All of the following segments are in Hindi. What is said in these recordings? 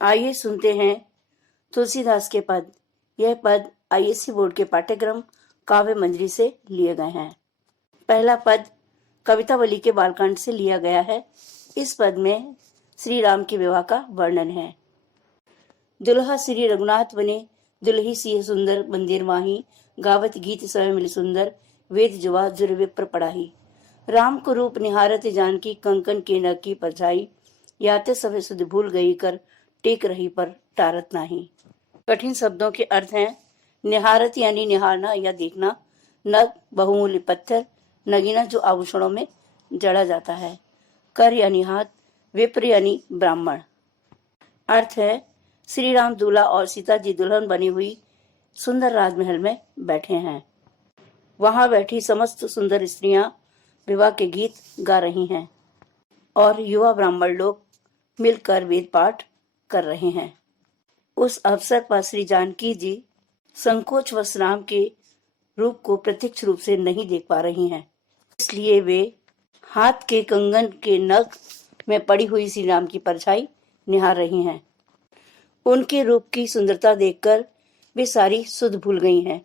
आइए सुनते हैं तुलसीदास के पद। यह पद आईएससी बोर्ड के पाठ्यक्रम काव्य मंजरी से लिए गए हैं। पहला पद कवितावली के बालकांड से लिया गया है। इस पद में श्री राम के विवाह का वर्णन है। दुल्हा श्री रघुनाथ बने, दुल्ही सी सुंदर मंदिर माही, गावत गीत स्वयं मिल सुंदर, वेद जुवा जुर विप्र पढ़ाही। राम को रूप निहारत जानकी, कंकन के नग की परछाई, याते सब सुध भूल गई कर, टेक रही पर टारत नाही। कठिन शब्दों के अर्थ हैं निहारत यानी निहारना या देखना, नग बहुमूल्य पत्थर, नगीना जो आभूषणों में जड़ा जाता है, कर यानी हाथ, विप्र यानी ब्राह्मण। अर्थ है श्री राम दूल्हा और सीता जी दुल्हन बनी हुई सुंदर राजमहल में बैठे हैं। वहां बैठी समस्त सुंदर स्त्रियां विवाह के गीत गा रही हैं और युवा ब्राह्मण लोग मिलकर वेद पाठ कर रहे हैं। उस अवसर पर श्री जानकी जी संकोचवश राम के रूप को प्रत्यक्ष रूप से नहीं देख पा रही हैं, इसलिए वे हाथ के कंगन के नग में पड़ी हुई श्री राम की परछाई निहार रही हैं। उनके रूप की सुंदरता देखकर वे सारी सुध भूल गई हैं।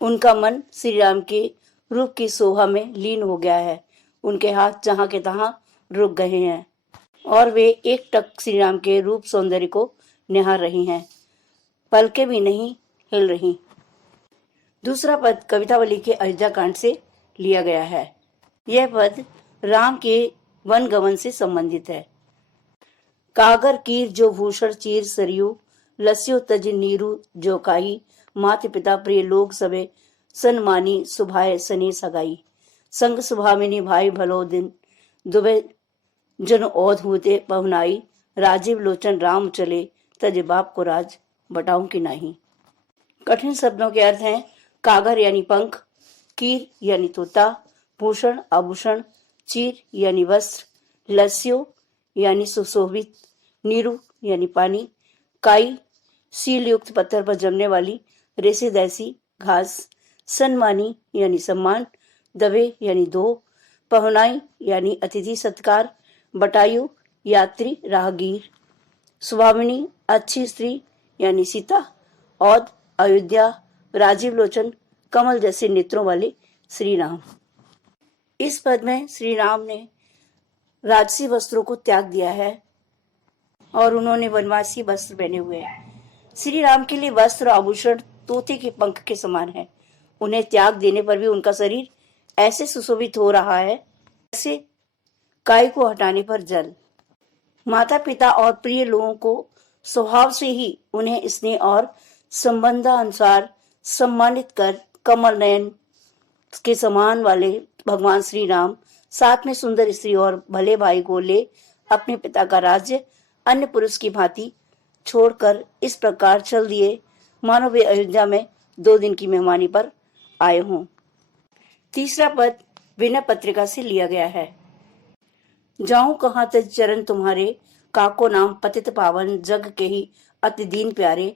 उनका मन श्री राम के रूप की शोभा में लीन हो गया है। उनके हाथ जहां के तहां रुक गए हैं और वे एक टक श्री राम के रूप सौंदर्य को निहार रही हैं, पलकें भी नहीं हिल रही। दूसरा पद कवितावली के अयोध्या कांड से लिया गया है। यह पद राम के वन गमन से संबंधित है। कागर कीर जो भूषण चीर सरयू, लस्यो तज नीरू जो काई, मात पिता प्रिय लोग सबे, सन्मानी सुभाए सने सगाई। संग सुभामिनी भाई भलो दिन, दुबे जन औध हुते पहुनाई, राजीव लोचन राम चले, तज बाप को राज बटाऊं कि नाही। कठिन शब्दों के अर्थ हैं कागर यानी पंख, कीर यानी तोता, भूषण आभूषण, चीर यानी वस्त्र, लस्यो यानी सुशोभित, नीरू यानी पानी, काई सील युक्त पत्थर पर जमने वाली रेसेदासी घास, सन्मानी यानी सम्मान, दबे यानी दो, पहुनाई यानी अतिथि सत्कार, बटायु यात्री राहगीर, सुभामिनी अच्छी स्त्री यानी सीता, औद अयोध्या, राजीव लोचन कमल जैसे नेत्रों वाले श्री राम। इस पद में श्री राम ने राजसी वस्त्रों को त्याग दिया है और उन्होंने वनवासी वस्त्र पहने हुए हैं। श्री राम के लिए वस्त्र आभूषण तोते के पंख के समान है। उन्हें त्याग देने पर भी उनका शरीर ऐसे सुशोभित हो रहा है जैसे काय को हटाने पर जल। माता पिता और प्रिय लोगों को स्वभाव से ही उन्हें स्नेह और संबंधानुसार सम्मानित कर कमल नयन के समान वाले भगवान श्री राम साथ में सुंदर स्त्री और भले भाई को ले अपने पिता का राज्य अन्य पुरुष की भांति छोड़कर इस प्रकार चल दिए मानो वे अयोध्या में 2 दिन की मेहमानी पर आए हों। तीसरा पद विनय पत्रिका से लिया गया है। जाऊं कहाँ तज चरण तुम्हारे, काको नाम पतित पावन, जग के ही अति दीन प्यारे,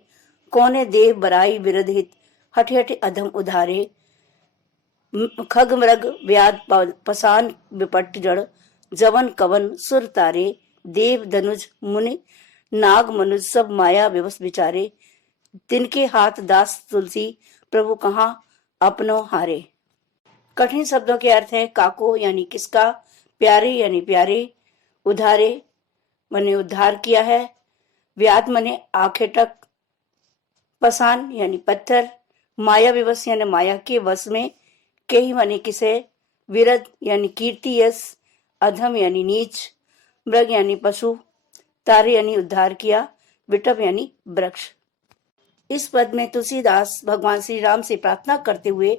कौने देव बराई बिरध हित, हठ हठ अधम उधारे, खग मृग व्याध पसान विपट जड़, जवन कवन सुर तारे, देव धनुज मुनि नाग मनुज सब माया विवश विचारे, तिनके हाथ दास तुलसी, प्रभु कहाँ अपनो हारे। कठिन शब्दों के अर्थ है काको यानी किसका, प्यारे यानी प्यारे, उधारे मने उद्धार किया है, व्याध मने आखेटक, पसान यानी पत्थर, माया विवश यानी माया के वश में, केही माने किसे, विरध यानी कीर्ति यश, अधम यानी नीच, मृग यानी पशु, तारे यानी उद्धार किया, विटप यानी वृक्ष। इस पद में तुलसीदास भगवान श्री राम से प्रार्थना करते हुए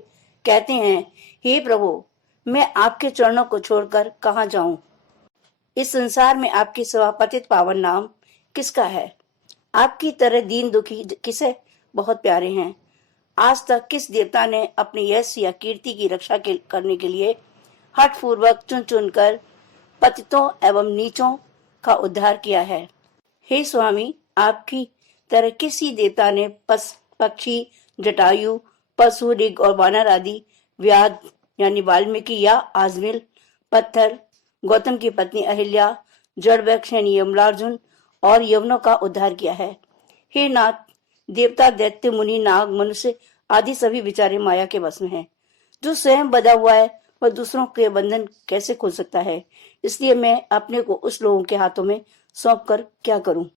कहते हैं, हे प्रभु, मैं आपके चरणों को छोड़कर कहाँ जाऊं। इस संसार में आपके सिवा पतित पावन नाम किसका है। आपकी तरह दीन दुखी किसे बहुत प्यारे हैं। आज तक किस देवता ने अपनी यश या कीर्ति की रक्षा करने के लिए हठ पूर्वक चुन चुनकर पतितों एवं नीचों का उद्धार किया है। हे स्वामी, आपकी तरह किसी देवता ने पक्षी, जटायु, पशु, ऋग और वानर आदि, व्याध यानी वाल्मीकि या आजमिल, पत्थर, गौतम की पत्नी अहिल्या, जड़ वृक्ष यानी यमलार्जुन और यवनों का उद्धार किया है। हे नाथ, देवता, दैत्य, मुनि, नाग, मनुष्य आदि सभी विचारे माया के वश में हैं। जो स्वयं बंधा हुआ है वह दूसरों के बंधन कैसे खोल सकता है। इसलिए मैं अपने को उस लोगों के हाथों में सौंप कर क्या करूं।